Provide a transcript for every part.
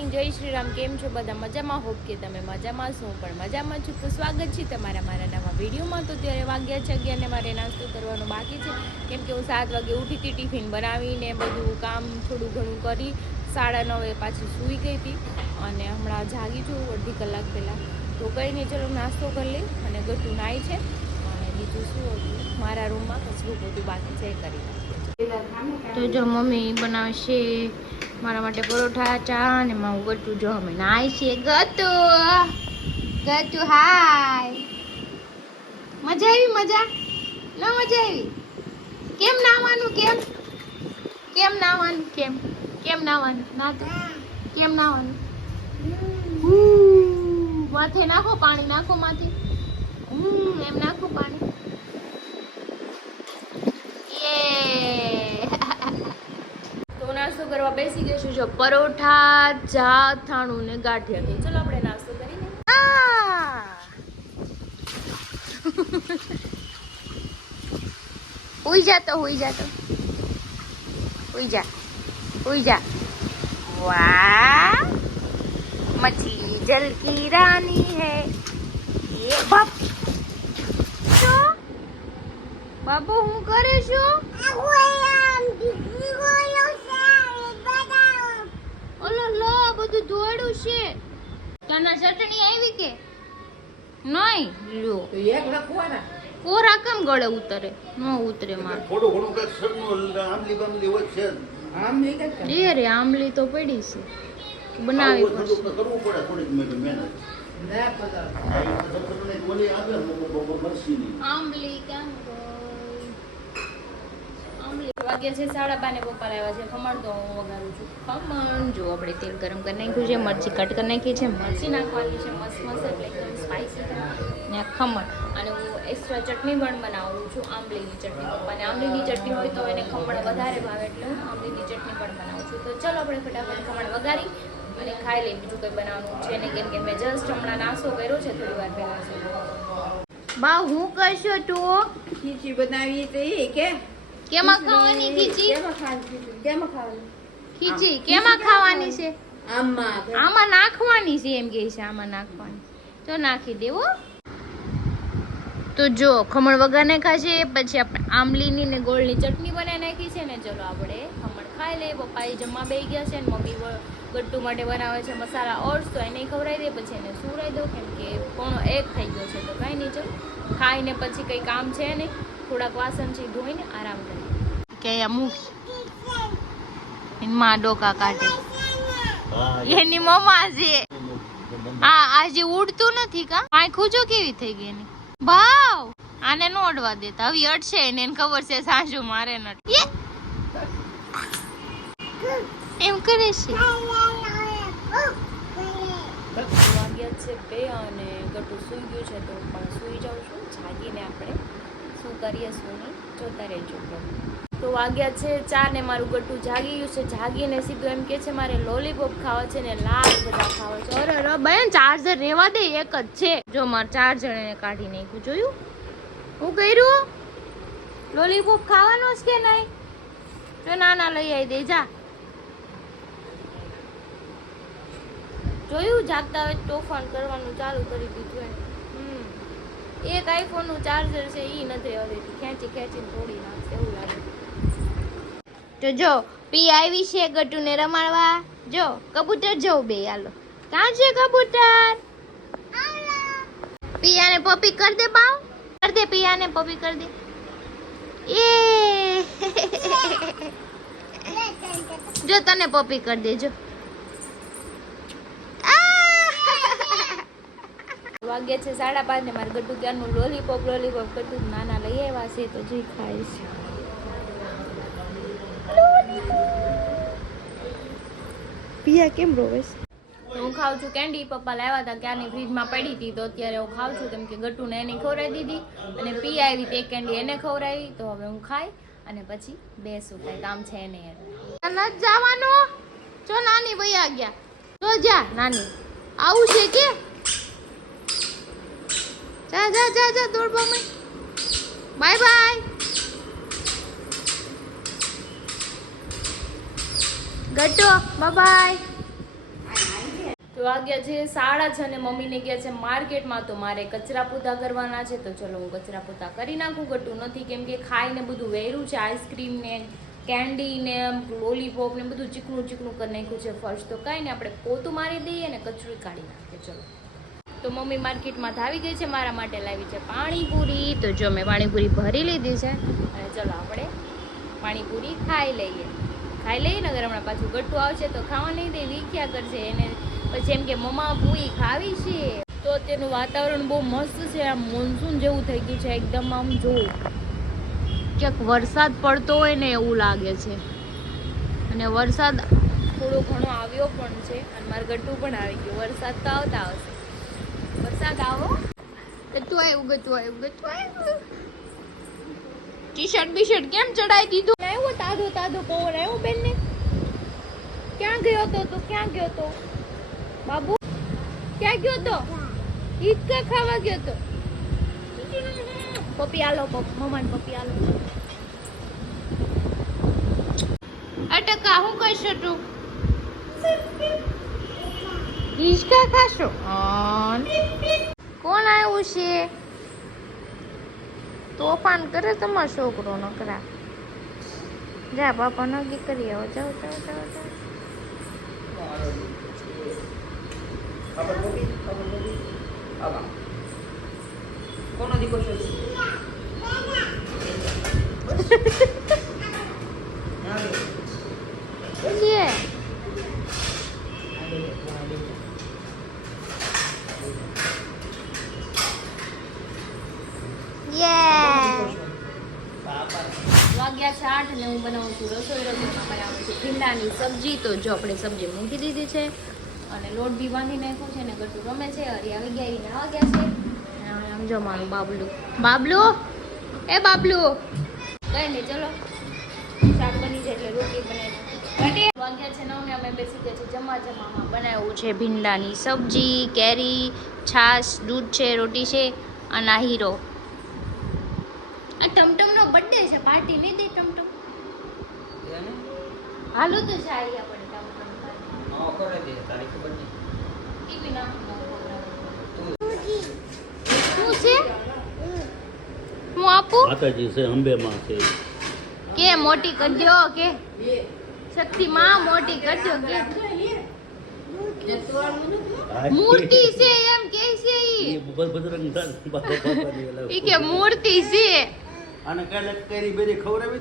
Morning, જય શ્રી રામ. કેમ છો બધા? મજામાં? હોપ કે તમે મજામાં છો. પણ મજામાં છું તો સ્વાગત છે તમારા મારા નવા વિડીયોમાં. તો ત્યારે વાગ્યા છે 11 ને મારે નાસ્તો કરવાનો બાકી છે, કેમ કે હું 7 વાગે ઉઠી હતી. ટિફિન બનાવીને બધું કામ થોડું ઘણું કરી 9:30 પાછી સૂઈ ગઈ હતી અને હમણાં જાગી છું અડધી કલાક પહેલાં. તો કંઈ નહીં, ચલો નાસ્તો કરી લઈ. અને ગટુ નાય છે અને બીજું શું હતું મારા રૂમમાં કચરું બધું બાકી છે કરી નાખીએ. તો જો મમ્મી બનાવશે મારા માટે પરોઠા, ચા અને મારું ગટુ જો અમે નાય છે. ગટુ ગટુ હાય, મજા આવી? મજા ન મજા આવી? કેમ નાવાનું? કેમ નાવાનું? કેમ નાવાનું? ના તો કેમ નાવાનું? માથે નાખો પાણી, નાખો માથે. એમ નાખો પાણી. નાસ્તો કરવા બેસી ગયો છું. જો પરોઠા, ચા, અથાણું ને ગાંઠિયા. તો ચલો આપણે નાસ્તો કરીને. હુઈ જા તો હુઈ જા. વાહ, મछली जल की रानी है ये बाप. બાબુ હું કરે છું? ઓલો લો બધું ધોડું છે. તને ચટણી આવી કે નહીં? લો એક લખવાના કોરા કેમ ગળે ઉતરે? ન ઉતરે મારે. થોડું ઘણું કઈ સરનું આમલી બામલી હોય છે. આમલી કે રે આમલી તો પડી છે, બનાવી પડશે. કરવું પડે થોડીક મહેનત. ના પતા આમલી કેમ વાગ્યા છે 12:30 ને પપ્પા લાવ્યા છે ખમણ. તો હું વઘારું છું ખમણ. જો આપણે તેલ ગરમ કરી નાખ્યું છે, મરચી કટ કરી નાખી છે, મરચી નાખવાની છે મસ્ત એટલે એકદમ સ્પાઈસી ને ખમણ. અને હું એક્સ્ટ્રા ચટણી પણ બનાવું છું, આંબલીની ચટણી. પપ્પાને આંબલીની ચટણી હોય તો એને ખમણ વધારે ભાવે એટલે હું આંબલીની ચટણી પણ બનાવું છું. તો ચલો આપણે ફટાફટ ખમણ વઘારી અને ખાઈ લઈએ. બીજું કંઈ બનાવવાનું છે ને, કેમ કે મેં જસ્ટ હમણાં નાસ્તો કર્યો છે થોડી વાર પહેલાં છે. બા હું કરશો તું? ખીચડી બનાવી તો એ કે કેમાં ખાવાની ખીચડી? ખીચડી કેમાં ખાવાની છે? આમાં નાખવાની છે એમ કે છે. આમાં નાખવાની તો નાખી દેવો. તો જો ખમણ વગર નાખ્યા છે, પછી આપણે આંબલીની ને ગોળની ચટણી બનાવી નાખી છે ને. ચલો આપણે ખમણ ખાઈ લઈએ. પપ્પાએ જમવા બેસી ગયા છે ને મમ્મી ગટ્ટુ માટે બનાવે છે મસાલા ઓટ્સ. તો એને ખવડાવી દે, પછી એને સુવડાવી દો, કેમ કે 1:45 થઈ ગયો છે. તો કાંઈ નહીં, ચલો ખાઈને પછી કંઈ કામ છે નહીં, થોડાક વાસણ છે ધોઈને આરામ કરીએ. કે અહીંયા મૂક માં ડોકા કાઢે એની મમ્મા છે. હા આજે ઉડતું નથી કા? આંખું જો કેવી થઈ ગઈ એની. ભાવ આને નો અડવા દેતા, હવે અડશે એને ખબર છે સાંજુ મારે ન એમ કરે છે. વાગ્યા છે 2 અને ગટુ સૂઈ ગયું છે. તો પણ સૂઈ જાઉં છું. જાગીને આપણે શું કરીએ શું નહીં જોતા રહેજો. તો વાગ્યા છે 4 ને મારું ગટુ જાગી ગયું છે. જાગીને સીધું એમ કે છે મારે લોલીપોપ ખાવા છે ને લાલ બધા ખાવા છે. અરે બેન ચાર્જર રેવા દે, એક જ છે. જો મારે ચાર્જર એને કાઢી નાખ્યું, જોયું? હું કર્યું? લોલીપોપ ખાવાનો છે કે નહીં? જો નાના લઈ આવી દે જા. જોયું? જાગતા હોય તોફાન કરવાનું ચાલુ કરી દીધું. એક આઈફોન નું ચાર્જર છે ઈ નથી હવે ખેંચીને તોડી નાખશે એવું લાગે. તો જો પી આવી છે ગટુને રમાડવા. જો કબૂતર જો બે હાલો. ક્યાં છે કબૂતર? પિયાને પપી કર દે બાવ. કર દે પિયાને પપી કર દે. એ જો તને પપી કર દે. જો વાગ્યા છે 5:30 ને મારે ગટુ ક્યારનું લોલીપોપ કરતું નાના લઈ આવ્યા છે. તો જી ખાય છે. પિયા કેમ રોવે છે? હું ખાઉં છું કેન્ડી. પપ્પા લાવ્યા હતા ક્યારની ફ્રીજમાં પડી હતી, તો અત્યારે હું ખાઉં છું, કેમ કે ગટુને એને ખવડાવી દીધી અને પી આવી તે કેન્ડી એને ખવડાવી. તો હવે હું ખાઈ અને પછી બેસું, કાંઈ કામ છે નહીં. નથી જવાનું? જો નાની વયા ગયા. તો જા નાની આવું છે કે જા દોડ mummy. Bye bye. Gatu bye bye. તો વાગ્યા છે 6:30 અને મમ્મીને ગયા છે માર્કેટમાં. તો મારે કચરા પોતા કરવાના છે, તો ચલો હું કચરા પોતા કરી નાખું. ગટું નથી કેમ કે ખાઈને બધું વેર્યું છે, આઈસ્ક્રીમ ને કેન્ડી ને લોલીપોપ ને બધું ચીકણું ચીકણું કરી નાખ્યું છે ફર્સ્ટ. તો કાંઈ ને આપણે પોતું મારી દઈએ અને કચરું કાઢી નાખીએ. ચલો તો મમ્મી માર્કેટમાં આવી ગઈ છે, મારા માટે લાવી છે પાણીપુરી. તો જો મેં પાણીપુરી ભરી લીધી છે અને ચલો આપણે પાણીપુરી ખાઈ લઈએ ને. અગર હમણાં પાછું ગટ્ટું આવશે તો ખાવા નહીં દે, વીખ્યા કરશે એને. પછી એમ કે મમ્મા પૂરી ખાવી છે. તો અત્યારનું વાતાવરણ બહુ મસ્ત છે, આમ મોન્સૂન જેવું થઈ ગયું છે એકદમ. આમ જોવું ક્યાંક વરસાદ પડતો હોય ને એવું લાગે છે. અને વરસાદ થોડો ઘણો આવ્યો પણ છે અને મારું ગટ્ટું પણ આવી ગયું. વરસાદ તો આવતા આવશે. વરસાદ આવો. ગટ્ટું આવ્યું. ટી શર્ટ બી-શર્ટ કેમ ચડાવી દીધું? આવ્યો તાજો પવન આવ્યો બેન ને. ક્યાં ગયો તો બાબુ? ક્યાં ગયો તો? ઈદકા ખાવા ગયો તો. પપ્પી આલો, મમ્માને પપ્પી આલો. અટકા હું કરશો તું? ઈદકા ખાશો? કોણ આવ્યું છે? તોફાન કરે તમારો છોકરો નકરા. જા બાપા નગી કરી આવો. જાઓ. કોનો દીકો છો? વાગ્યા છે 8 અને હું બનાવું છું રસોઈ. બનાવું છું ભીંડાની સબ્જી. તો જો આપણે સબ્જી મૂકી દીધી છે અને લોટ બી બાંધી નાખ્યો છે ને ગટ્ટું રમે છે. હરી આવી ગયા, એને વાગ્યા છે. આમ જો મારું બાબલું કઈ નહીં. ચલો શાક બની જાય એટલે રોટલી બનાવી નાખી. વાગ્યા છે 9 ને અમે બેસી ગયા છે જમવામાં. બનાવ્યું છે ભીંડાની સબ્જી, કેરી, છાશ, દૂધ છે, રોટી છે અને આ હીરો. આ ટમટમ નો બર્થડે છે, પાર્ટી નહીં દે ટમટમ? હાલો તો જાય આપણે ટમટમ કરે દે, તારી ખબર નહીં. ટીવી નાખો. શું છે? હું આપું? માતાજી છે, અંબે માં છે. કે મોટી કરજો કે શક્તિ માં મોટી કરજો કે મૂર્તિ છે એમ કે છે ઈ. બજરંગ ઈ કે મૂર્તિ છે. આને કાલે કેરી બેરી ખવરાવી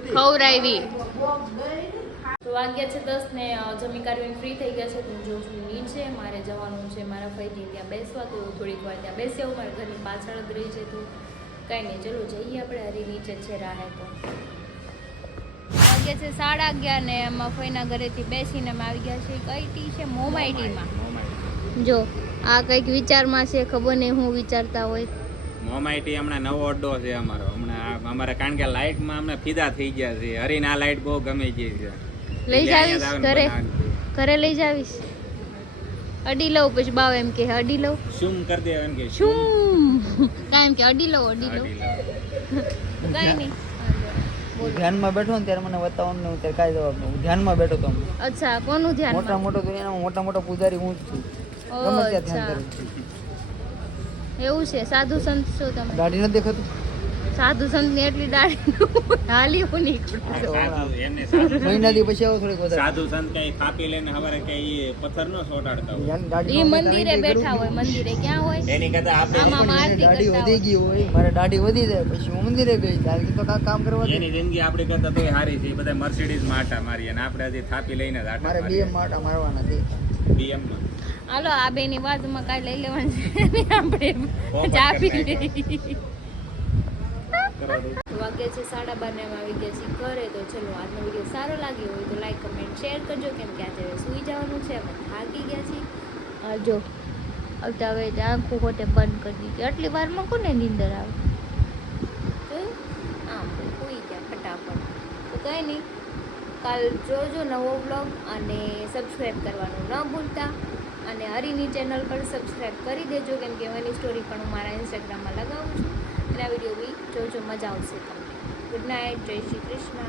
તો વાગ્યા છે 10 ને જમી કાઢીને ફ્રી થઈ ગયા છે. તો હું જોઉં છું નીચે મારે જવાનું છે મારા ફઈથી ત્યાં બેસવા. તો થોડીક વાર ત્યાં બેસી આવું, મારા ઘરની પાછળ જ રહી છે. તો કાંઈ નહીં, ચલો જઈએ આપણે. હરી નીચે છે રાહે. તો વાગ્યા છે 11:30 ને એમાં ફઈના ઘરેથી બેસીને અમે આવી ગયા છે કઈ ટી છે મોમાઈટીમાં. જો આ કંઈક વિચારમાં છે, ખબર નહીં હું વિચારતા હોય. મોમાઈટી હમણાં નવો અડ્ડો છે અમારો. હમણાં અમારે કારણ કે લાઇટમાં અમને ફીદા થઈ ગયા છે. હરીને આ લાઇટ બહુ ગમે ગઈ છે. લઈ જાવીશ ઘરે લઈ જાવીશ. અડી લઉં પછી બાવ એમ કે અડી લઉં. શું કરી દે એમ કે શું કાંઈ એમ કે અડી લઉં. કાંઈ નહીં. ધ્યાનમાં બેઠો ને ત્યારે મને બતાવવાનું ને ત્યારે કાંઈ જવાબ નહીં. હું ધ્યાનમાં બેઠો તો. અચ્છા, કોનું ધ્યાન? મોટો તો એના મોટા પૂજારી હું જ છું. ગમે ત્યાં ધ્યાન કરું છું. એવું છે? સાધુ સંત છો તમે? દાઢી નથી દેખાતું? સાધુ સંત ની એટલી દાઢી હાલી હું નીકળું. મહિનાથી પછી આવો થોડીક વધારે. સાધુ સંત કઈ કાપી લઈને હવારે કઈ પથ્થર નો સોટાડતા હોય. એ મંદિરે બેઠા હોય. મંદિરે ક્યાં હોય? એની કરતા આપણે આમાં આરતી દાઢી કરતા વધી ગઈ હોય, મારે દાઢી વધી જાય પછી હું મંદિરે બેસી જાય તો કામ કરવા દે. એની જિંદગી આપણી કરતા તોય સારી છે. બધા મર્સિડીઝ માં આટા મારી અને આપણે હજી થાપી લઈને જ આટા મારે મારીએ. BM માં આટા મારવાના છે. BM માં હાલો આ બેની બાજુમાં કાંઈ લઈ લેવાનું છે આપણે ચા પી લઈએ. વાગ્યા છે 12:30 ને આવી ગયા છે ઘરે. તો ચલો આજનો વિડીયો સારો લાગ્યો હોય તો લાઈક કમેન્ટ શેર કરજો, કેમ કે આજે સૂઈ જવાનું છે. અમે થાકી ગયા છીએ. જો હવે આંખો હોતે બંધ કરી દીધી. આટલી વારમાં કોને નીંદર આવે? આમ સૂઈ ગયા ફટાફટ. તો કંઈ નહીં, કાલ જોજો નવો બ્લોગ અને સબસ્ક્રાઈબ કરવાનું ન ભૂલતા. અને હરીની ચેનલ પર સબસ્ક્રાઈબ કરી દેજો, કેમ કે એની સ્ટોરી પણ હું મારા ઇન્સ્ટાગ્રામમાં લગાવું છું. એના વિડીયો બી જોજો, મજા આવશે તમને. ગુડ નાઇટ, જય શ્રી કૃષ્ણ.